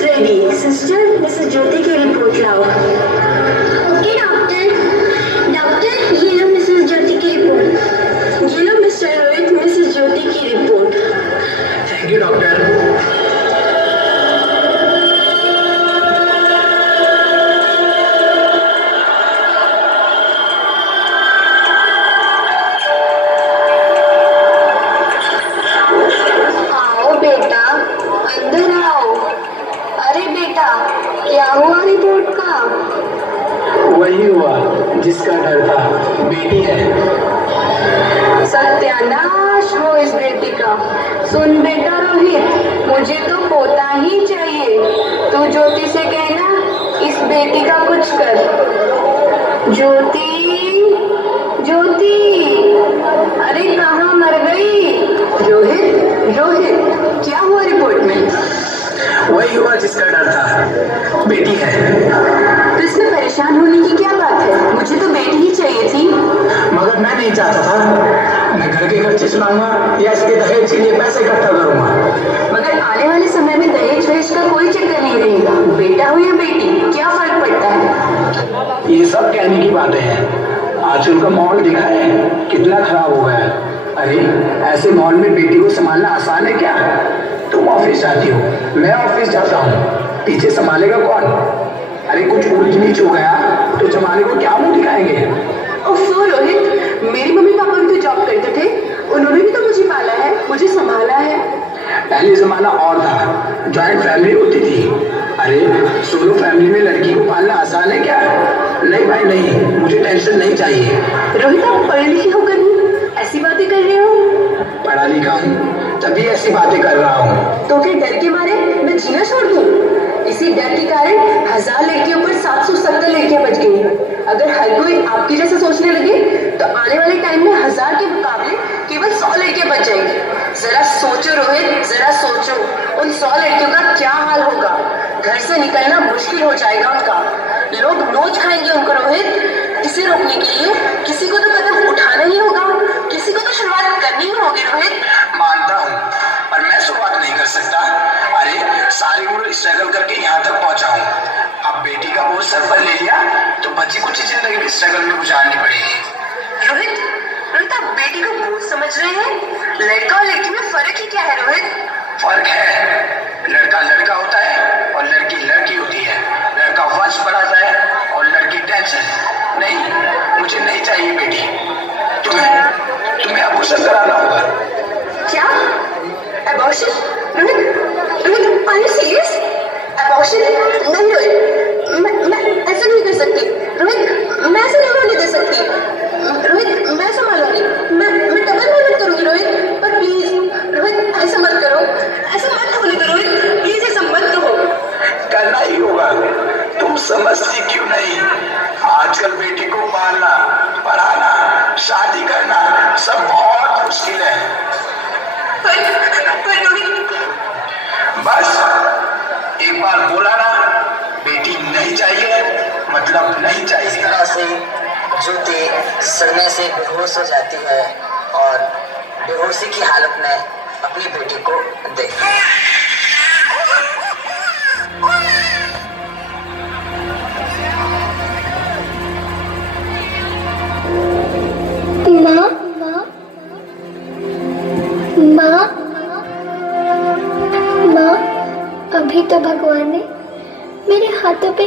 It's ready. Sister, Mrs ज्योति की report लाओ। Okay doctor. Doctor, ये लो मिसेस ज्योति की रिपोर्ट। ये लो मिस्टर रोहित, मिसेस ज्योति की रिपोर्ट। Thank you doctor. वही हुआ जिसका डर था, बेटी है। सत्यानाश हो इस बेटी का। सुन बेटा रोहित, मुझे तो पोता ही चाहिए। तू ज्योति से कहना इस बेटी का कुछ कर। ज्योति, ज्योति, अरे कहाँ मर गई? रोहित, रोहित, क्या हुआ रिपोर्ट में? वही हुआ जिसका डर था, बेटी है। तो इसमें परेशान होने की क्या बात है? मुझे तो बेटी ही चाहिए थी। मगर मैं नहीं चाहता था। मैं घर के खर्चे चलाऊंगा या इसके दहेज के लिए पैसे इकट्ठा करूंगा। मगर आने वाले समय में दहेज वहेज का कोई चक्कर नहीं रहेगा। बेटा हो या बेटी, क्या फर्क पड़ता है? ये सब कहने की बातें हैं। आजकल का माहौल देखा है कितना खराब हो गया है। अरे ऐसे माहौल में बेटी को संभालना आसान है क्या? तुम ऑफिस जाती हो, मैं ऑफिस जाता हूँ, पीछे संभालेगा कौन? अरे कुछ ऊंच नीच हो गया तो जमाने को क्या मुंह दिखाएंगे? ओफो रोहित, मेरी मम्मी पापा भी तो जॉब करते थे। उन्होंने भी तो मुझे पाला है, मुझे संभाला है। पहले जमाना और था, जॉइंट फैमिली होती थी। अरे सोलो फैमिली में लड़की को पालना आसान है क्या? नहीं भाई नहीं, मुझे टेंशन नहीं चाहिए। रोहित, आप पढ़े लिखे होकर भी ऐसी बातें कर रहे हो? पढ़ा लिखा हूँ तभी ऐसी बातें कर रहा हूँ। तो फिर डर के मारे मैं जीना छोड़ दूँ? इसी डर के कारण 1000 लड़कियों पर 770 लड़कियां बच गई। अगर हर कोई आपकी जैसा सोचने लगे तो आने वाले टाइम में 1000 के मुकाबले केवल 100 लड़कियां बच जाएंगी। जरा सोचो रोहित, जरा सोचो, उन 100 लड़कियों का क्या हाल होगा। घर से निकलना मुश्किल हो जाएगा उनका। लोग नोच खाएंगे उनको रोहित। इसे रोकने के लिए किसी को तो कदम उठाना ही होगा, किसी को तो शुरुआत करनी ही होगी रोहित। मानता हूँ, पर मैं शुरुआत नहीं कर सकता। अरे सारी उम्र स्ट्रगल करके यहाँ तक पहुँचा हूँ। अब बेटी का बोझ सर पर ले लिया तो बची कुछ जिंदगी भी स्ट्रगल में गुजारनी पड़ेगी। रोहित, रोहित, आप बेटी को बोझ समझ रहे हैं? लड़का और लड़की में फर्क ही क्या है रोहित? फर्क है, लड़का लड़का होता है और लड़की लड़की होती है। लड़का वंश बढ़ाता है और लड़की टेंशन। नहीं, मुझे नहीं चाहिए बेटी। तुम्हें अबॉर्शन कराना होगा। क्या? Abortion? Rohit, Rohit, are you serious? Abortion? नहीं रोहित, मैं ऐसा नहीं कर सकती। रोहित, मैं ऐसा नहीं होने दे सकती। रोहित, मैं संभालूंगी, मैं डबल मेहनत करूंगी रोहित। पर प्लीज रोहित, ऐसा मत करो, ऐसा मत होने दो रोहित, प्लीज ऐसा मत करो। करना ही होगा, तुम समझती क्यों नहीं? आजकल बेटी को पालना, पढ़ाना, शादी करना सब बहुत मुश्किल है। पर रोहित, बस एक बार बोला ना, बेटी नहीं चाहिए मतलब नहीं चाहिए। इस तरह से ज्योति सदमे से बेहोश हो जाती है और बेहोशी की हालत में अपनी बेटी को देखती है। माँ, माँ, माँ, अभी तो भगवान ने मेरे हाथों पे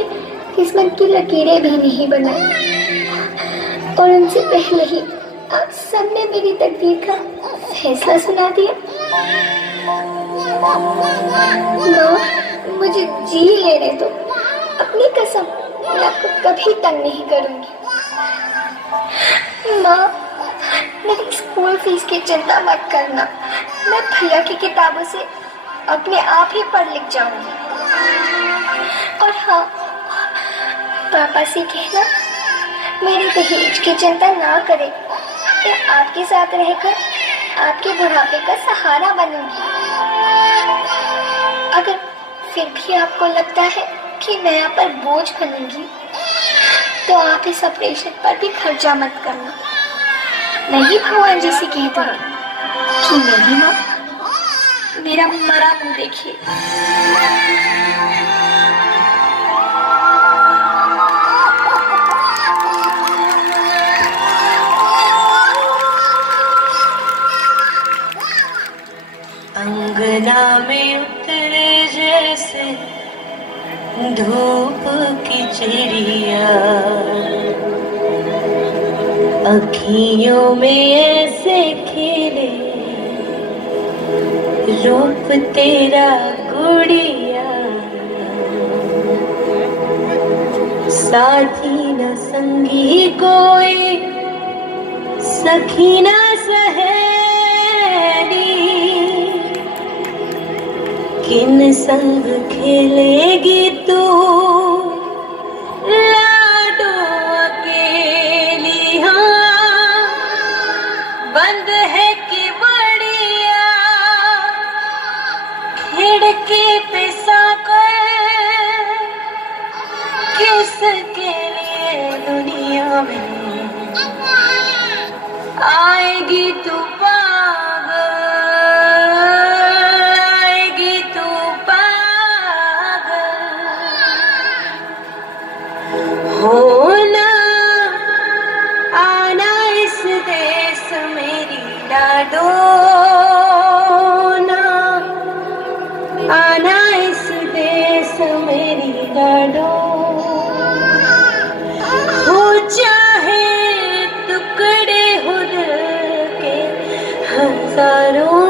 किस्मत की लकीरें भी नहीं बनाई और उनसे पहले ही आप सबने मेरी तकदीर का फैसला सुना दिया। माँ, मुझे जी लेने दो। अपनी कसम, मैं आपको कभी तंग नहीं करूंगी। माँ, मेरी स्कूल फीस की चिंता मत करना। मैं भैया की किताबों से अपने आप ही पढ़ लिख जाऊंगी। और हाँ, पापा से कहना मेरी दहेज की चिंता ना करें। मैं आपके साथ रहकर आपके बुढ़ापे का सहारा बनूंगी। अगर फिर भी आपको लगता है कि मैं आप पर बोझ बनूंगी तो आप इस ऑपरेशन पर भी खर्चा मत करना। नहीं भगवान जी से कहते हैं कि मेरी माँ मेरा मरा मुंह देखिए। अंगना में उतरे जैसे धूप की चिड़िया, अखियों में ऐसे खेले रूप तेरा गुड़िया, साथी न संगी कोई सखी न सहेली, किन संग खेलेगी तू लाडो अकेली। हाँ बंद है कि बढ़िया खिड़की पे साकर, किसके लिए दुनिया में आएगी तू पागल, आएगी तू पागल। होना आना इस देश मेरी लाडो, ना आना इस देश मेरी लाडो। हो चाहे टुकड़े हो दिल के हजारों,